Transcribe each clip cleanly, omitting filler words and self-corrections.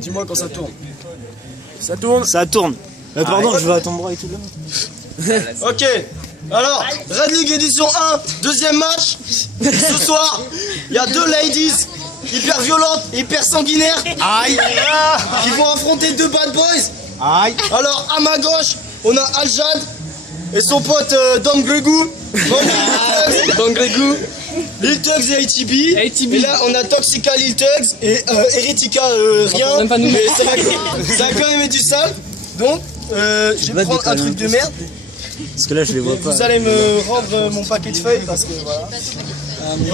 Dis-moi quand ça tourne. Ça tourne? Ça tourne. Pardon, je vais à ton bras et tout là. Ok. Alors, Red League édition 1, deuxième match. Ce soir, il y a deux ladies hyper violentes, hyper sanguinaires. Aïe. Qui vont affronter deux bad boys. Aïe. Alors, à ma gauche, on a Aljad et son pote Don Gregou. Don Gregou. Lil Tugs et ATB. Et là, on a Toxica, Lil Tugs et Heretica, rien. Mais ça va quand même être du sale. Donc, je vais prendre un truc de merde. Parce que là, je les vois pas. Vous allez me rendre mon paquet de feuilles parce que voilà.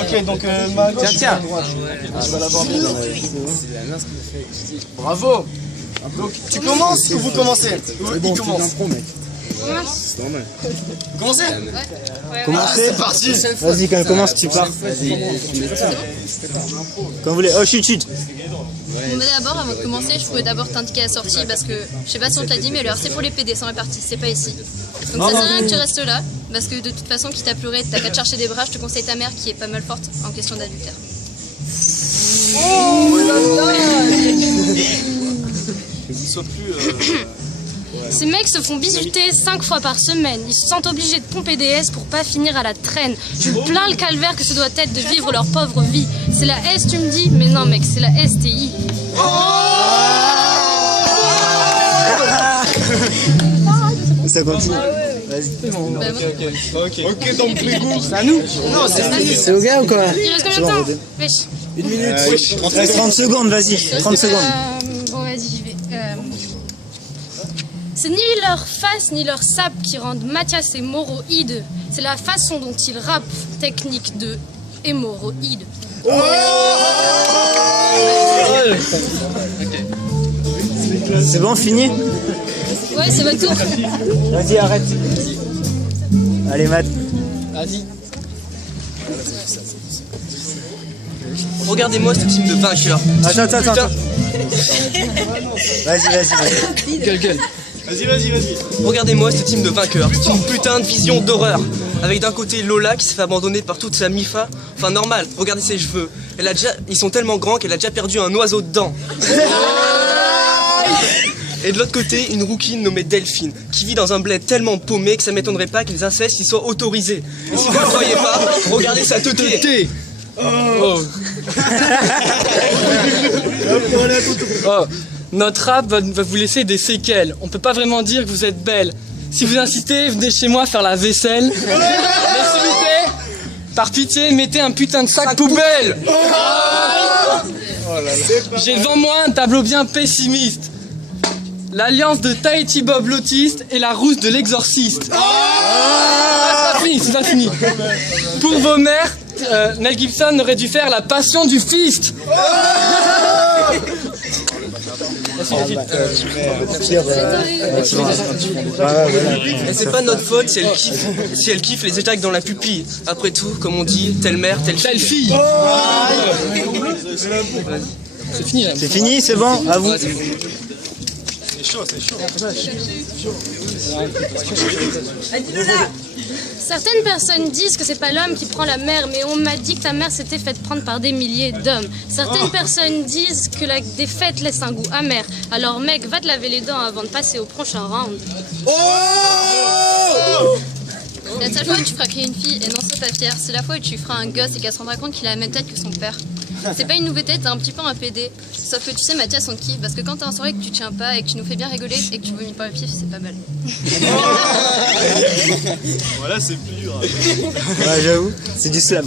Ok, donc ma gauche, tiens. Je vais l'avoir bien. Bravo. Donc, tu commences ou vous commencez? Il commence. C'est normal. Commencez. Commencez. C'est parti. Vas-y, quand elle commence, tu pars. Quand vous voulez. Oh, chut. Bon, bah d'abord, avant de commencer, je pourrais d'abord t'indiquer la sortie parce que je sais pas si on te l'a dit, mais l'heure c'est pour les PD, sans répartie, c'est pas ici. Donc ça sert à rien que tu restes là parce que de toute façon, quitte à pleurer, t'as qu'à te chercher des bras, je te conseille ta mère qui est pas mal forte en question d'adultère. Ces mecs se font bisuter 5 fois par semaine. Ils se sentent obligés de pomper des S pour pas finir à la traîne. Je me plains le calvaire que ce doit être de vivre leur pauvre vie. C'est la S, tu me dis? Mais non, mec, c'est la STI. Ça continue. Ok, donc les goûts. C'est à nous? Non, C'est au gars ou quoi? Il reste combien de temps? Wesh. 1 minute. 30 secondes, vas-y. 30 secondes. Bon, vas-y, j'y vais. C'est ni leur face ni leur sap qui rendent Mathias hémorroïde. C'est la façon dont ils rappent, technique de hémorroïde. C'est bon, fini? Ouais, c'est votre tour. Vas-y, arrête. Allez, Matt. Vas-y. Regardez-moi ce team de vainqueurs. Attends. Vas-y. Gueule. Vas-y. Regardez-moi ce team de vainqueurs. C'est une putain de vision d'horreur. Avec d'un côté Lola qui s'est fait abandonner par toute sa mifa. Enfin normal, regardez ses cheveux. Ils sont tellement grands qu'elle a déjà perdu un oiseau dedans. Et de l'autre côté, une rouquine nommée Delphine, qui vit dans un bled tellement paumé que ça m'étonnerait pas que les incestes y soient autorisés. Et si vous ne le croyez pas, regardez sa teuté. Oh. Notre rap va vous laisser des séquelles. On peut pas vraiment dire que vous êtes belle. Si vous insistez, venez chez moi faire la vaisselle. Mais s'il vous plaît, par pitié, mettez un putain de sac poubelle. J'ai devant moi un tableau bien pessimiste. L'alliance de Tahiti Bob l'autiste et la rousse de l'exorciste. C'est pas fini. Pour vos mères, Mel Gibson aurait dû faire la passion du fist. Et c'est pas notre faute si elle kiffe les étacs dans la pupille. Après tout, comme on dit, telle mère, telle fille. C'est fini là. C'est fini, c'est bon, à vous. C'est chaud. Certaines personnes disent que c'est pas l'homme qui prend la mer, mais on m'a dit que ta mère s'était faite prendre par des milliers d'hommes. Certaines personnes disent que la défaite laisse un goût amer. Alors mec, va te laver les dents avant de passer au prochain round. La seule fois où tu feras crier une fille et non sois pas fière, c'est la fois où tu feras un gosse et qu'elle se rendra compte qu'il a la même tête que son père. C'est pas une nouveauté, t'es un petit peu un PD. Sauf que tu sais, Mathias, on te kiffe parce que quand t'es en soirée et que tu tiens pas et que tu nous fais bien rigoler et que tu vomis pas le pif, c'est pas mal. Voilà, c'est plus dur. Ouais, j'avoue, c'est du slam.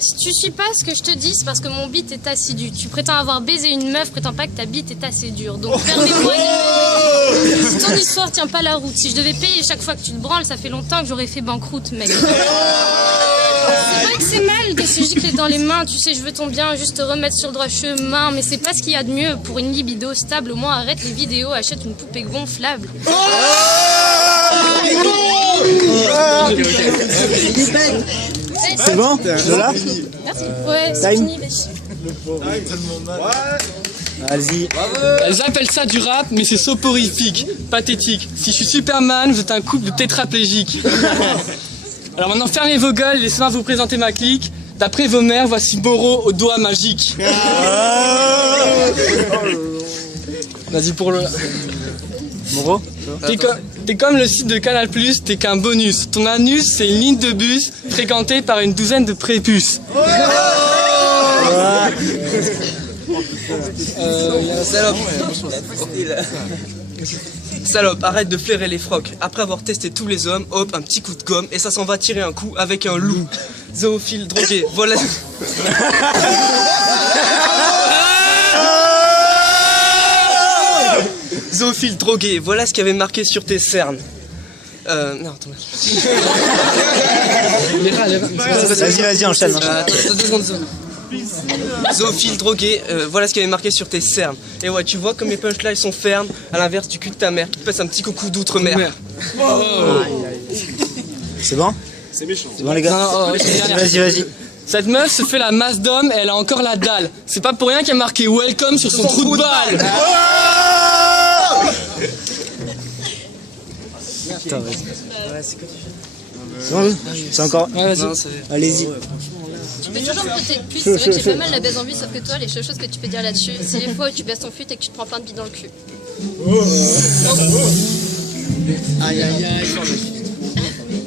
Si tu suis pas ce que je te dis, c'est parce que mon beat est assidu. Tu prétends avoir baisé une meuf, prétends pas que ta bite est assez dure. Donc permets-moi. Si ton histoire tient pas la route, si je devais payer chaque fois que tu te branles, ça fait longtemps que j'aurais fait banqueroute, mec. C'est vrai que c'est mal de se gicler dans les mains, tu sais, je veux ton bien, juste te remettre sur le droit chemin, mais c'est pas ce qu'il y a de mieux pour une libido stable. Au moins arrête les vidéos, achète une poupée gonflable. C'est bon? Lola? Merci. Ouais, c'est Time. fini. Vas-y. Elles appellent ça du rap, mais c'est soporifique, pathétique. Si je suis Superman, vous êtes un couple de tétraplégiques. Alors maintenant, fermez vos gueules, laissez-moi vous présenter ma clique. D'après vos mères, voici Moreau au doigt magique. Vas-y pour le... Moreau. T'es comme le site de Canal+, t'es qu'un bonus. Ton anus, c'est une ligne de bus fréquentée par une douzaine de prépuces. Salope. Salope, arrête de flairer les frocs. Après avoir testé tous les hommes, hop, un petit coup de gomme et ça s'en va tirer un coup avec un loup. Zoophile drogué, voilà. Zoophile drogué, voilà ce qu'il y avait marqué sur tes cernes. Non, attends. Vas-y, enchaîne. Attends, 2 secondes. Zoophile drogué, voilà ce qu'il y avait marqué sur tes cernes. Et ouais, tu vois comme mes punchlines sont fermes, à l'inverse du cul de ta mère qui te passe un petit coucou d'outre-mer. C'est bon? C'est méchant. C'est bon les gars? Non, Vas-y. Cette meuf se fait la masse d'homme et elle a encore la dalle. C'est pas pour rien qu'il y a marqué welcome sur son trou de balle. Attends, vas-y. C'est bon, c'est encore. Ouais, vas-y. Allez-y. Tu peux toujours me prêter de plus. C'est vrai que j'ai pas mal la baise en vue, sauf que toi, les seules choses que tu peux dire là-dessus, c'est les fois où tu baisses ton fut et que tu te prends plein de billes dans le cul.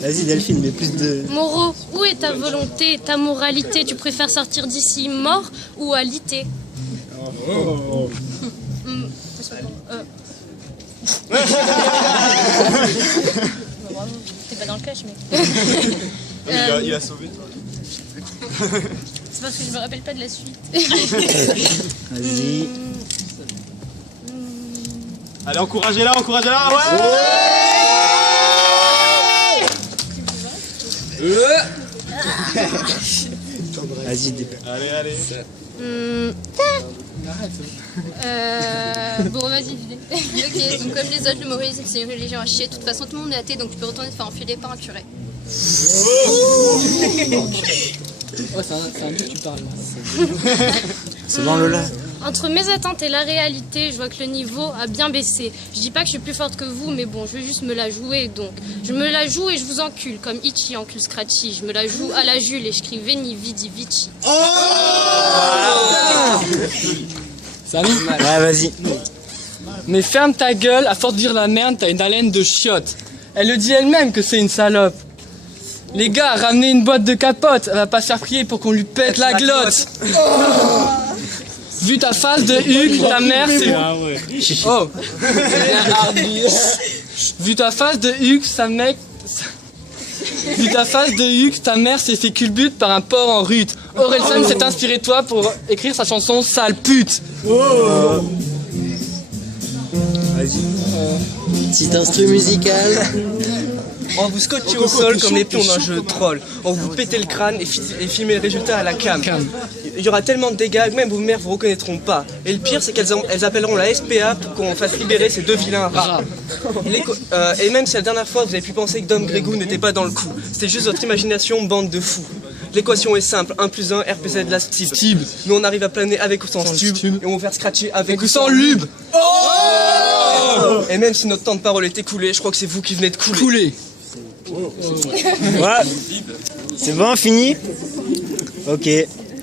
Vas-y Delphine, mais plus de... Moreau, où est ta volonté, ta moralité? Tu préfères sortir d'ici mort ou alité? T'es pas dans le cache, mec. Il a sauvé. C'est parce que je me rappelle pas de la suite. Vas-y. Allez, encouragez-la, ouais. Vas-y, dépêche. Allez. Bon, vas-y, dis. Ok, donc comme les autres, l'humorisme, c'est une religion à chier. De toute façon, tout le monde est athée, donc tu peux retourner te faire enfiler par un curé. Ouais, c'est un but que tu parles. C'est bon Lola. Entre mes attentes et la réalité, je vois que le niveau a bien baissé. Je dis pas que je suis plus forte que vous, mais bon, je vais juste me la jouer, donc. Je me la joue et je vous encule, comme Ichi encule Scratchy. Je me la joue à la Jules et je crie Veni Vidi Vici. Ça va? Ouais, vas-y. Mais ferme ta gueule, à force de dire la merde, t'as une haleine de chiotte. Elle le dit elle-même que c'est une salope. Les gars, ramenez une boîte de capote, elle va pas se faire prier pour qu'on lui pète la glotte. Vu ta face de Hugues, ta mère c'est... Oh. Vu ta face de Hugues, Vu ta face de Hugues, ta mère s'est fait culbute par un porc en rut. Orelsan s'est inspiré de toi pour écrire sa chanson Sale pute. Vas-y. Petit instru musical. On vous scotcher au sol comme les pions d'un jeu de troll. On vous péter le crâne et filmer le résultat à la cam. Il y aura tellement de dégâts que même vos mères vous reconnaîtront pas. Et le pire, c'est qu'elles appelleront la SPA pour qu'on fasse libérer ces 2 vilains rats. Et même si la dernière fois vous avez pu penser que Dom Grégou n'était pas dans le coup, c'était juste votre imagination, bande de fous. L'équation est simple, 1 + 1, RPZ de la Stib. Nous on arrive à planer avec ou sans stub, et on va faire scratcher avec ou sans lube. Et même si notre temps de parole est écoulé, je crois que c'est vous qui venez de couler. Ouais. C'est bon, fini? Ok.